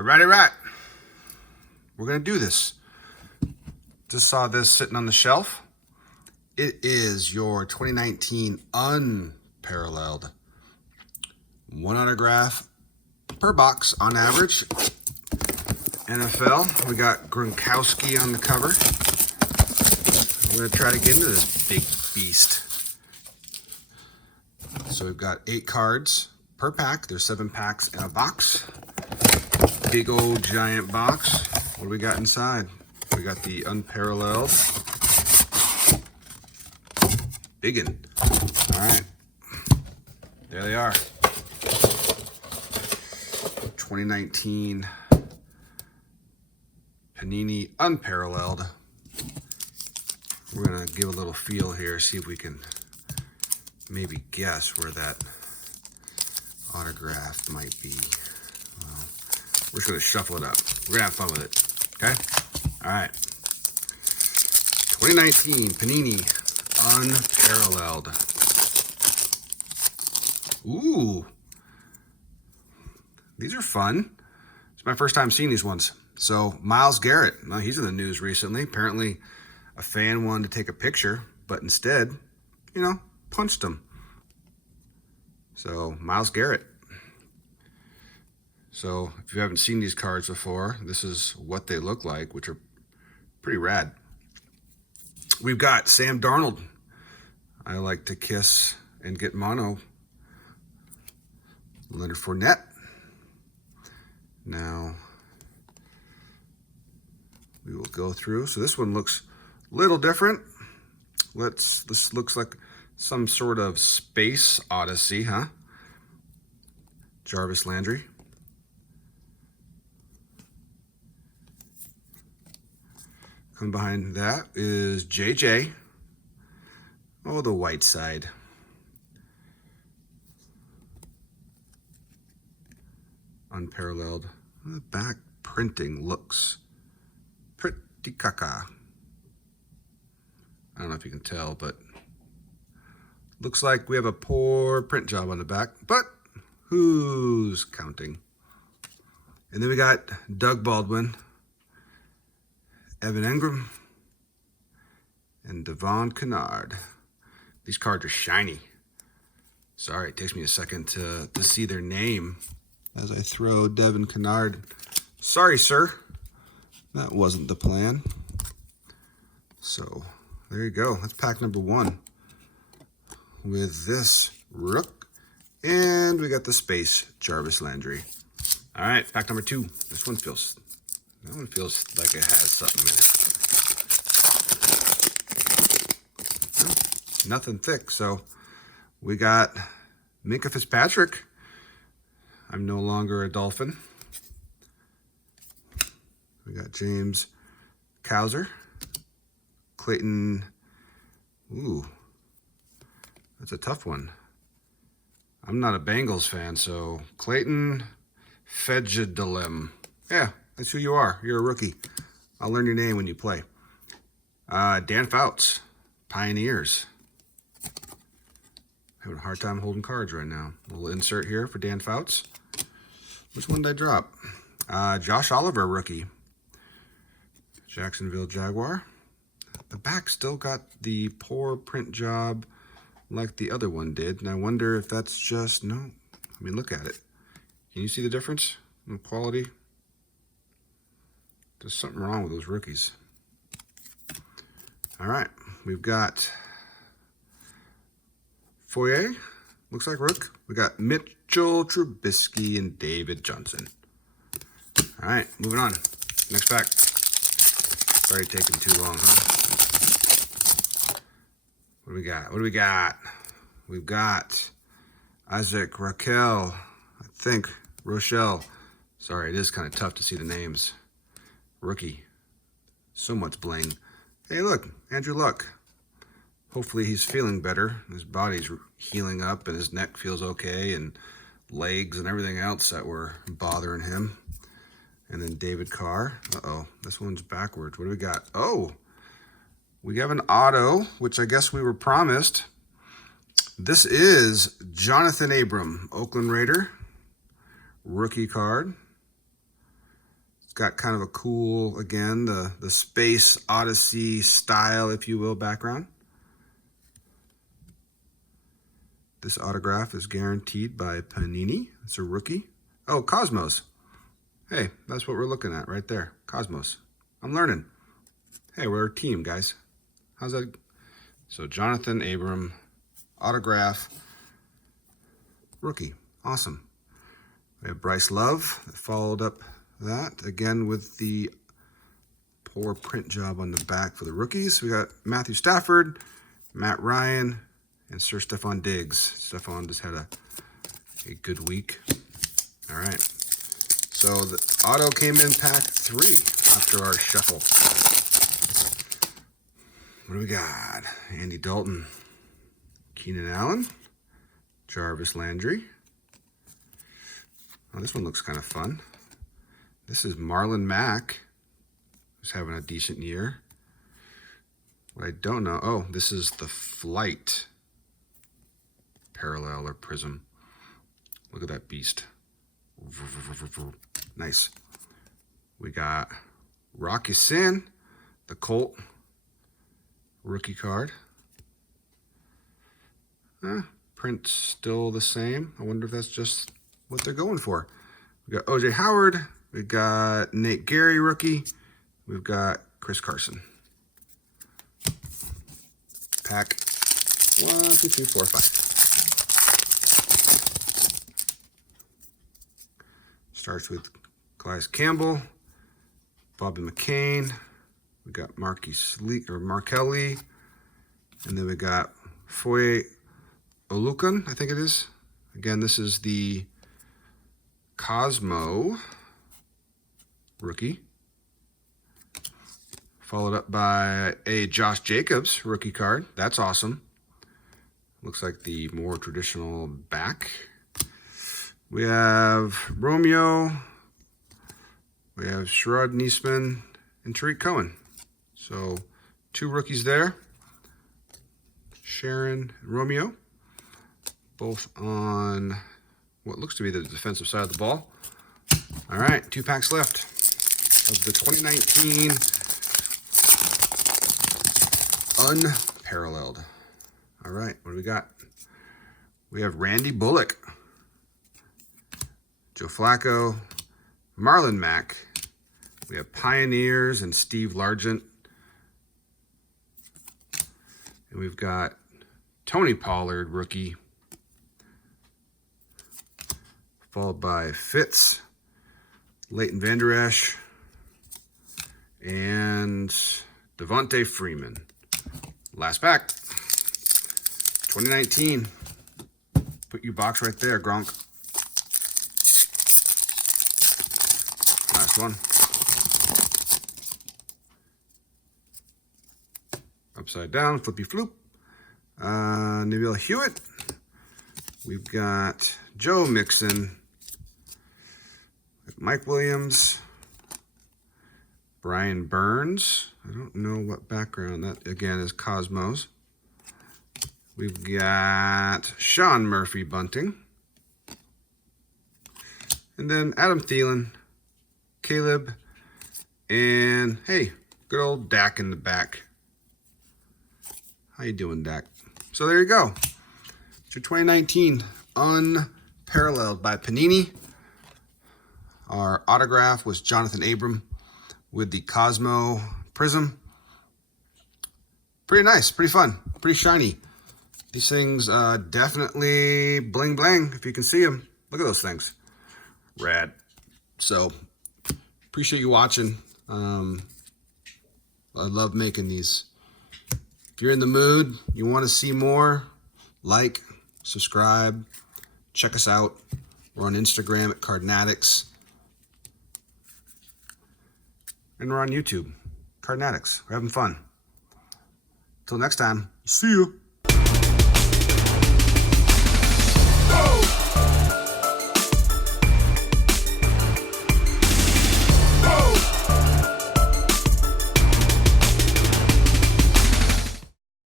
Alrighty, right. We're going to do this. Just saw this sitting on the shelf. It is your 2019 Unparalleled. One autograph per box on average. NFL. We got Gronkowski on the cover. We're going to try to get into this big beast. So we've got 8 cards per pack. There's 7 packs in a box. Big old giant box. What do we got inside? We got the Unparalleled. Biggin. All right. There they are. 2019 Panini Unparalleled. We're going to give a little feel here, see if we can maybe guess where that autograph might be. Well, we're just going to shuffle it up. We're going to have fun with it. Okay? All right. 2019 Panini Unparalleled. Ooh. These are fun. It's my first time seeing these ones. So, Myles Garrett. Well, he's in the news recently. Apparently, a fan wanted to take a picture, but instead, punched him. So, Myles Garrett. So, if you haven't seen these cards before, this is what they look like, which are pretty rad. We've got Sam Darnold. I like to kiss and get mono. Leonard Fournette. Now, we will go through. So this one looks a little different. This looks like some sort of space odyssey, huh? Jarvis Landry. Coming behind that is JJ. Oh, the white side. Unparalleled. The back printing looks pretty caca. I don't know if you can tell, but looks like we have a poor print job on the back, but who's counting? And then we got Doug Baldwin, Evan Engram, and Devon Kennard. These cards are shiny. Sorry, it takes me a second to see their name as I throw Devon Kennard. Sorry, sir. That wasn't the plan. So, there you go. That's pack number 1 with this Rook. And we got the space Jarvis Landry. All right, pack number 2. That one feels like it has something in it. Nothing thick. So we got Minkah Fitzpatrick. I'm no longer a Dolphin. We got James Cowser. Clayton. Ooh, that's a tough one. I'm not a Bengals fan, so Clayton Fejedelem. Yeah, that's who you are. You're a rookie. I'll learn your name when you play. Dan Fouts, Pioneers. Having a hard time holding cards right now. A little insert here for Dan Fouts. Which one did I drop? Josh Oliver, rookie. Jacksonville Jaguar. The back still got the poor print job like the other one did. And I wonder if that's just, no. I mean, look at it. Can you see the difference in the quality? There's something wrong with those rookies. All right. We've got Foyer. Looks like Rook. We got Mitchell Trubisky and David Johnson. All right. Moving on. Next pack. Sorry taking too long, huh? What do we got? What do we got? We've got Isaac Raquel. I think Rochelle. Sorry, it is kind of tough to see the names. Rookie. So much bling. Hey, look. Andrew Luck. Hopefully he's feeling better. His body's healing up and his neck feels okay and legs and everything else that were bothering him. And then David Carr. Uh-oh, this one's backwards. What do we got? Oh, we have an auto, which I guess we were promised. This is Jonathan Abram, Oakland Raider. Rookie card. got kind of a cool, again, the Space Odyssey style, if you will, background. This autograph is guaranteed by Panini. It's a rookie. Oh, Cosmos. Hey, that's what we're looking at right there. Cosmos. I'm learning. Hey, we're a team, guys. How's that? So Jonathan Abram, autograph, rookie. Awesome. We have Bryce Love that followed up that, again with the poor print job on the back for the rookies. We got Matthew Stafford, Matt Ryan, and Sir Stephon Diggs. Stephon just had a good week. All right. So the auto came in pack 3 after our shuffle. What do we got? Andy Dalton, Keenan Allen, Jarvis Landry. Oh, this one looks kind of fun. This is Marlon Mack, who's having a decent year. What I don't know, oh, this is the Flight Parallel or Prism. Look at that beast. Nice. We got Rocky Sin, the Colt rookie card. Print still the same. I wonder if that's just what they're going for. We got OJ Howard. We got Nate Gary rookie. We've got Chris Carson. Pack 1, 2, 3, 4, 5. Starts with Calais Campbell, Bobby McCain. We got Markelly, and then we got Foye Oluokun, I think it is. Again, this is the Cosmo rookie. Followed up by a Josh Jacobs rookie card. That's awesome. Looks like the more traditional back. We have Romeo. We have Sherrod Niesman and Tariq Cohen. So 2 rookies there. Sharon and Romeo. Both on what looks to be the defensive side of the ball. All right, 2 packs left of the 2019 Unparalleled. All right, what do we got? We have Randy Bullock, Joe Flacco, Marlon Mack. We have Pioneers and Steve Largent. And we've got Tony Pollard, rookie. Followed by Fitz, Leighton Vander Esch, and Devontae Freeman. Last pack, 2019. Put your box right there, Gronk. Last one. Upside down, flippy floop. Nabil Hewitt. We've got Joe Mixon, Mike Williams, Brian Burns. I don't know what background that, again, is Cosmos. We've got Sean Murphy Bunting. And then Adam Thielen, Caleb, and hey, good old Dak in the back. How you doing, Dak? So there you go. It's your 2019 Unparalleled by Panini. Our autograph was Jonathan Abram with the Cosmo Prism. Pretty nice, pretty fun, pretty shiny. These things definitely bling bling if you can see them. Look at those things. Rad. So, appreciate you watching. I love making these. If you're in the mood, you want to see more, like, subscribe, check us out. We're on Instagram at Cardnatics. And we're on YouTube, Cardnatics. We're having fun. Till next time, see you.